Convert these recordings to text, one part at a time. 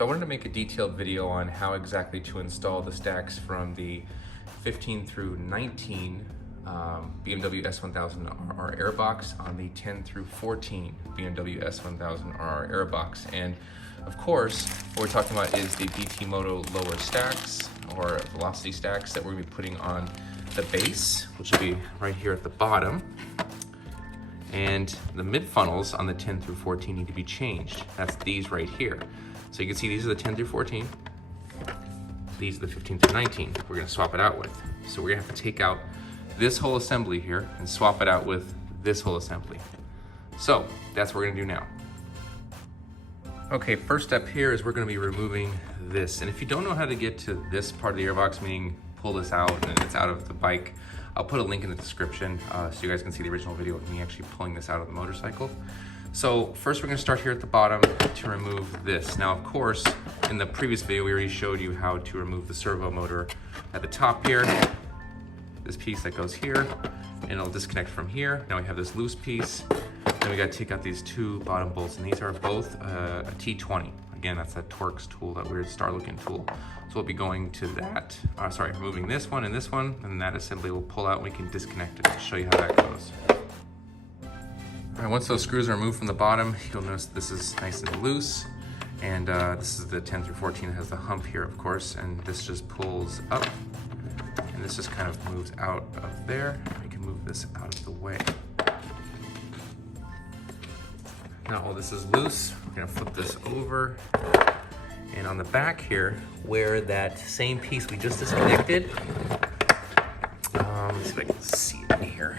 So I wanted to make a detailed video on how exactly to install the stacks from the 15 through 19 BMW S1000RR Airbox on the 10 through 14 BMW S1000RR Airbox. And of course, what we're talking about is the BT Moto lower stacks or velocity stacks that we're going to be putting on the base, which will be right here at the bottom. And the mid funnels on the 10 through 14 need to be changed. That's these right here. So you can see these are the 10 through 14. These are the 15 through 19 we're gonna swap it out with. So we're gonna have to take out this whole assembly here and swap it out with this whole assembly. So that's what we're gonna do now. Okay, first step here is we're gonna be removing this. And if you don't know how to get to this part of the airbox, meaning pull this out and it's out of the bike, I'll put a link in the description so you guys can see the original video of me actually pulling this out of the motorcycle. So first we're gonna start here at the bottom to remove this. Now of course, in the previous video, we already showed you how to remove the servo motor at the top here. This piece that goes here, and it'll disconnect from here. Now we have this loose piece. Then we gotta take out these two bottom bolts, and these are both a T20. Again, that's that Torx tool, that weird star looking tool. So we'll be going to that, removing this one, and that assembly will pull out and we can disconnect it to show you how that goes. All right, once those screws are removed from the bottom, you'll notice this is nice and loose. And this is the 10 through 14, it has the hump here, of course, and this just pulls up. And this just kind of moves out of there. We can move this out of the way. Now all this is loose, we're gonna flip this over. And on the back here, where that same piece we just disconnected, let's see if I can see it in here.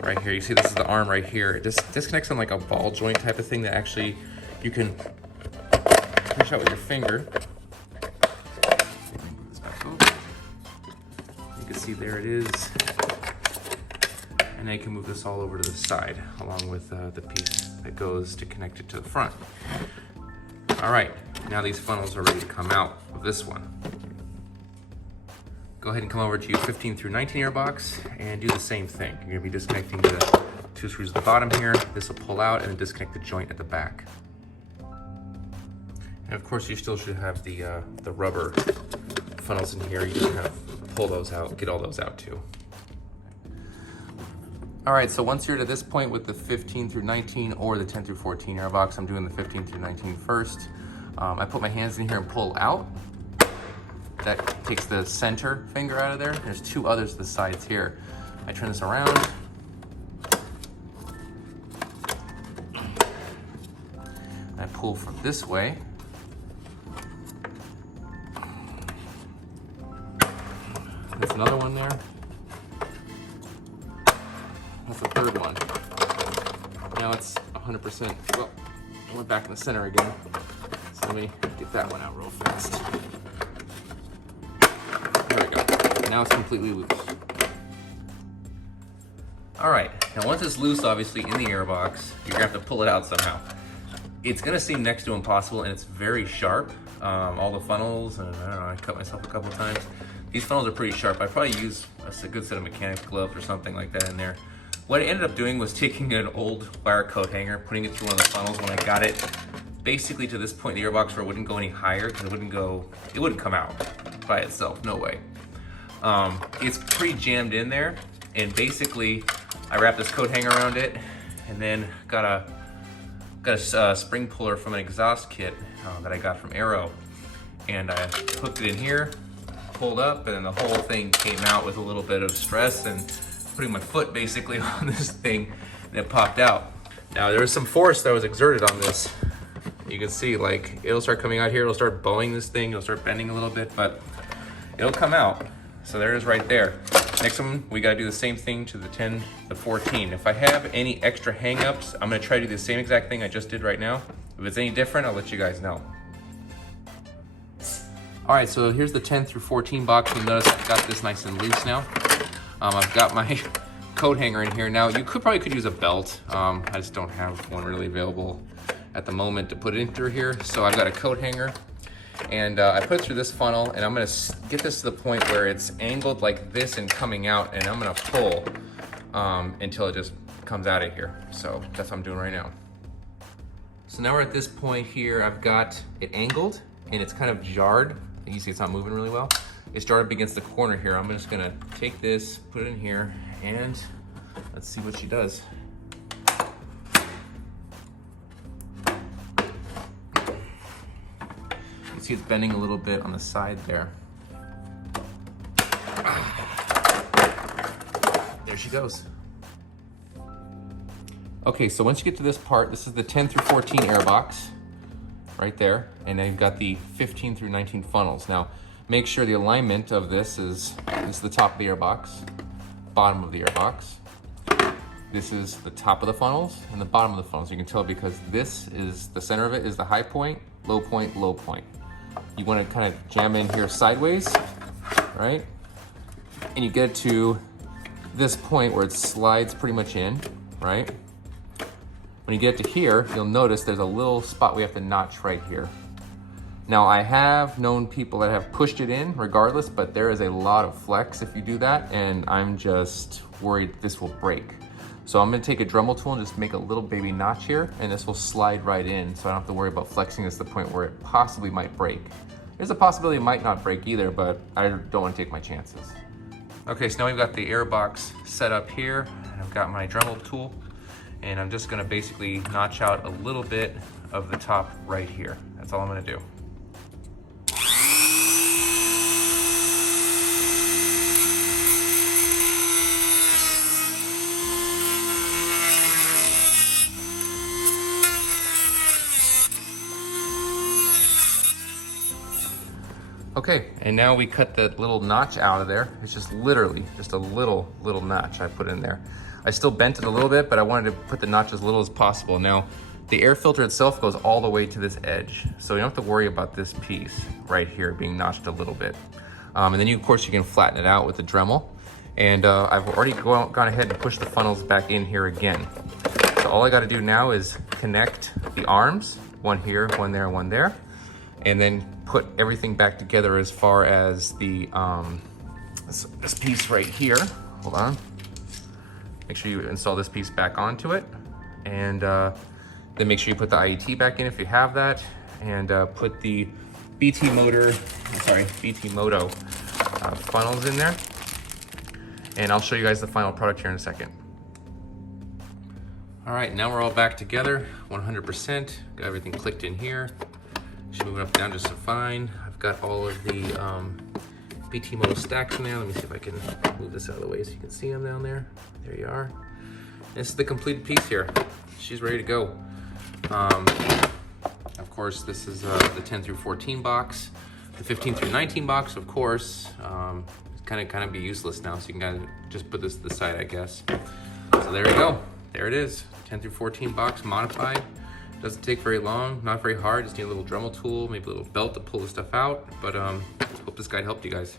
Right here, you see this is the arm right here. It just disconnects on like a ball joint type of thing that actually you can push out with your finger. You can see there it is. And then you can move this all over to the side along with the piece that goes to connect it to the front. All right, now these funnels are ready to come out of this one. Go ahead and come over to your 15 through 19 airbox and do the same thing. You're gonna be disconnecting the two screws at the bottom here. This will pull out and then disconnect the joint at the back. And of course, you still should have the rubber funnels in here. You just kind of pull those out, get all those out too. All right, so once you're to this point with the 15 through 19 or the 10 through 14 airbox, I'm doing the 15 through 19 first. I put my hands in here and pull out. That takes the center finger out of there. There's two others to the sides here. I turn this around. I pull from this way. There's another one there. That's the third one. Now it's 100%, well, I went back in the center again. So let me get that one out real fast. There we go. Now it's completely loose. All right, now once it's loose, obviously in the airbox, you're gonna have to pull it out somehow. It's gonna seem next to impossible, and it's very sharp. All the funnels, and I don't know, I cut myself a couple times. These funnels are pretty sharp. I probably use a good set of mechanics gloves or something like that in there. What I ended up doing was taking an old wire coat hanger, putting it through one of the funnels when I got it basically to this point in the airbox where it wouldn't go any higher, because it wouldn't come out by itself, no way. It's pretty jammed in there, and basically I wrapped this coat hanger around it, and then got a spring puller from an exhaust kit that I got from Aero, and I hooked it in here, pulled up, and then the whole thing came out with a little bit of stress and putting my foot basically on this thing, and it popped out. Now there was some force that was exerted on this. You can see like it'll start coming out here, it'll start bowing this thing, it'll start bending a little bit, but it'll come out. So there it is right there. Next one, we gotta do the same thing to the 10, the 14. If I have any extra hang-ups, I'm gonna try to do the same exact thing I just did right now. If it's any different, I'll let you guys know. All right, so here's the 10 through 14 box. You'll notice I've got this nice and loose now. I've got my coat hanger in here. Now, you probably could use a belt. I just don't have one really available at the moment to put it in through here. So I've got a coat hanger, and I put it through this funnel, and I'm gonna get this to the point where it's angled like this and coming out, and I'm gonna pull until it just comes out of here. So that's what I'm doing right now. So now we're at this point here. I've got it angled and it's kind of jarred. You can see it's not moving really well. It's jarred up against the corner here. I'm just gonna take this, put it in here, and let's see what she does. You can see it's bending a little bit on the side there. There she goes. Okay, so once you get to this part, this is the 10 through 14 airbox right there, and then you've got the 15 through 19 funnels. Now, make sure the alignment of this is the top of the airbox, bottom of the airbox. This is the top of the funnels and the bottom of the funnels. You can tell because this is, the center of it is the high point, low point, low point. You want to kind of jam in here sideways, right? And you get to this point where it slides pretty much in, right? When you get to here, you'll notice there's a little spot we have to notch right here. Now, I have known people that have pushed it in regardless, but there is a lot of flex if you do that, and I'm just worried this will break. So I'm gonna take a Dremel tool and just make a little baby notch here, and this will slide right in, so I don't have to worry about flexing this to the point where it possibly might break. There's a possibility it might not break either, but I don't want to take my chances. Okay, so now we've got the airbox set up here, and I've got my Dremel tool, and I'm just gonna basically notch out a little bit of the top right here. That's all I'm gonna do. Okay, and now we cut that little notch out of there. It's just literally just a little notch I put in there. I still bent it a little bit, but I wanted to put the notch as little as possible. Now, the air filter itself goes all the way to this edge, so you don't have to worry about this piece right here being notched a little bit. And then of course, you can flatten it out with the Dremel. And I've already gone ahead and pushed the funnels back in here again. So all I gotta do now is connect the arms, one here, one there, one there, and then put everything back together as far as the this piece right here. Hold on. Make sure you install this piece back onto it, and then make sure you put the IET back in if you have that, and put the BT Moto funnels in there. And I'll show you guys the final product here in a second. All right, now we're all back together, 100%. Got everything clicked in here. Should move it up and down just fine. I've got all of the BT Moto stacks in there. Let me see if I can move this out of the way so you can see them down there. There you are. This is the completed piece here. She's ready to go. Of course, this is the 10 through 14 box. The 15 through 19 box, of course, kind of be useless now, so you can kind of just put this to the side, I guess. So there you go. There it is. 10 through 14 box modified. Doesn't take very long, not very hard. Just need a little Dremel tool, maybe a little belt to pull the stuff out. But hope this guide helped you guys.